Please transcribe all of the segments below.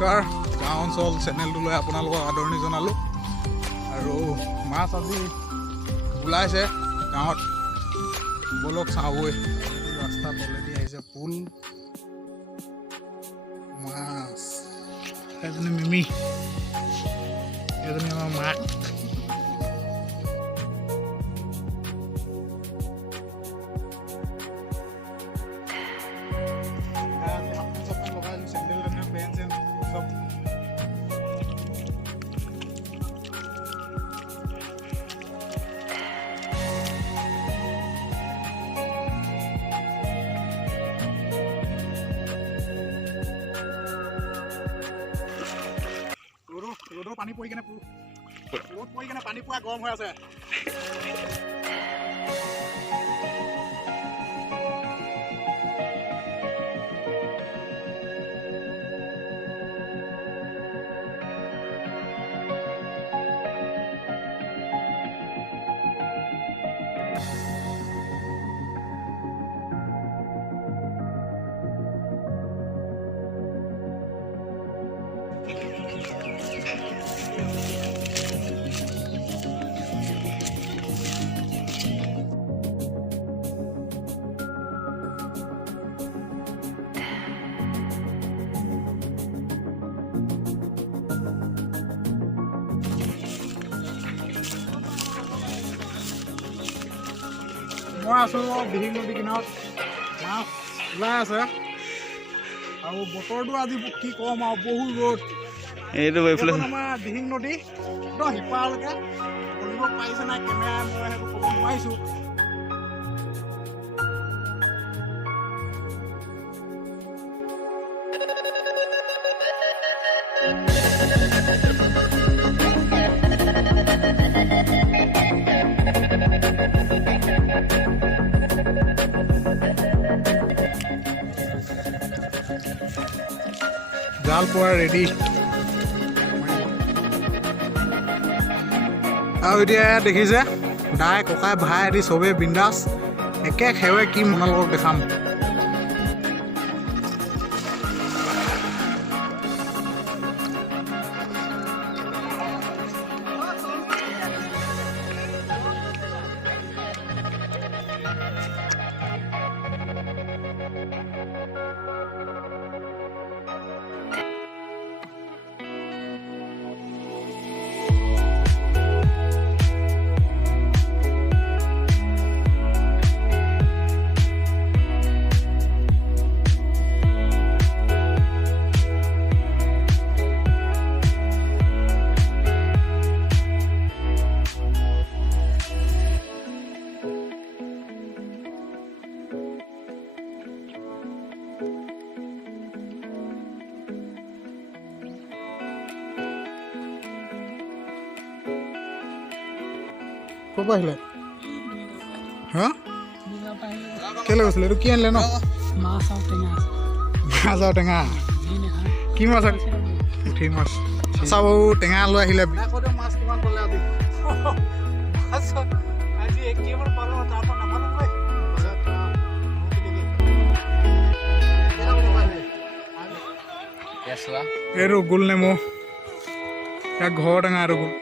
নমস্কাৰ, গাঁও অঞ্চল চেনেলটোলৈ আপোনালোকক আদৰণি জনালোঁ। আৰু মাছ আজি ওলাইছে গাঁৱত, বলক চাওঁগৈ। ৰাস্তা তলেদি আহিছে পুল মাছ। এজনী মিমি, এজনী আমাৰ মাক। ৰ'দৰ পানী পৰি কেনে পানী পুৰা গৰম হৈ আছে। মই আছোঁ দিহিং নদী কিনাৰত, মাছ ওলাই আছে আৰু বতৰটো আজি কি ক'ম আৰু বহুত ৰ'দ। এইটো আমাৰ দিহিং নদী একদম সিপাৰলৈকে কৰিব পাৰিছে নাই কেমেৰা, মই সেইটো ক'ব নোৱাৰিছোঁ। জাল পোৱা ৰেডি। আৰু এতিয়া দেখিছে দাই ককাই ভাই আদি চবেই বিন্দাছ একে খেৱে কি আপোনালোকক দেখাম। ক'ৰ পৰা আহিলে? হা কেলৈ গৈছিলে? এইটো কি আনিলে ন? মাছ আৰু টেঙা। মাছ আৰু টেঙা কি মাছ? পুঠি মাছ। আচ্ছা বাৰু, টেঙা লৈ আহিলে। মাছ কিমান পালে আজি? এইটো গোল নেমু, ইয়াৰ ঘৰৰ টেঙা। এইটো গোল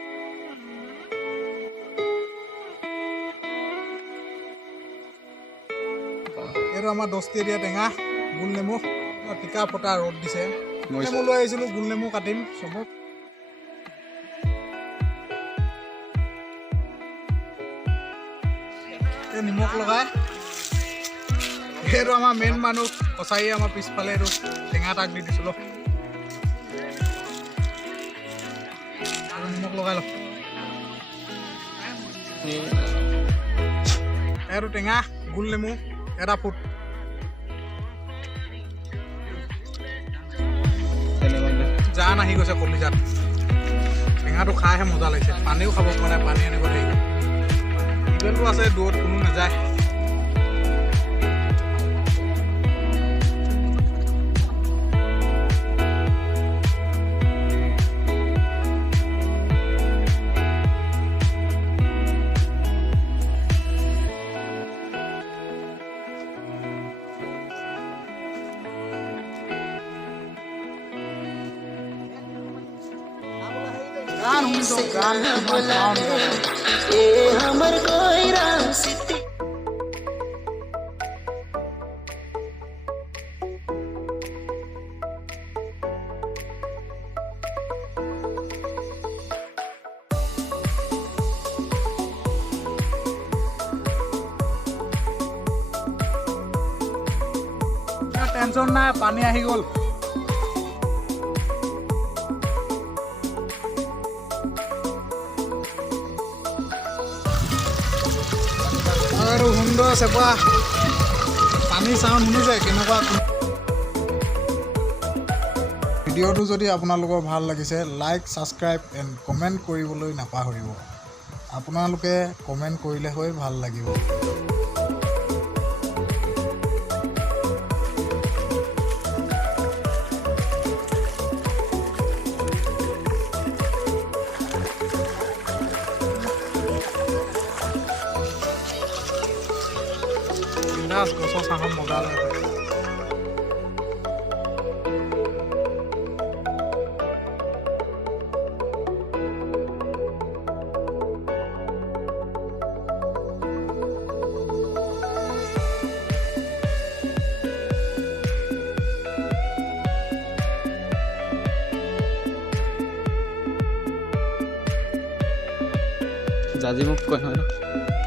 এইটো আমাৰ 10 টকীয়া টেঙা গোল নেমু। টিকা ফটা ৰ'দ দিছে। নেমু লৈ আহিছিলোঁ, গোল নেমু কাটিম চবক। এই নিমখ লগাই। এইটো আমাৰ মেইন মানুহ কছাৰী, আমাৰ পিছফালে এইটো টেঙা তাক দি দিছিলোঁ। নিমখ লগাই লওঁ। এইটো টেঙা গোল নেমু এটা ফুট। জান আহি গৈছে কলিজাত। টেঙাটো খাইহে মজা লাগিছে। পানীও খাব পৰা নাই, পানী আনিব লাগিব। টিউবেলটো আছে দূৰত, কোনো নাযায়। গান শুনিছো গান টেনশন নাই পানী আহি গ'ল আৰু সুন্দৰ চেপা পানী চাউণ্ড শুনিছে কেনেকুৱা ভিডিঅ'টো যদি আপোনালোকৰ ভাল লাগিছে লাইক ছাবস্ক্ৰাইব এণ্ড কমেণ্ট কৰিবলৈ নাপাহৰিব আপোনালোকে কমেণ্ট কৰিলে হৈ ভাল লাগিব গছৰ চাহত মজা লাগে জাজি মোক কয় নহয়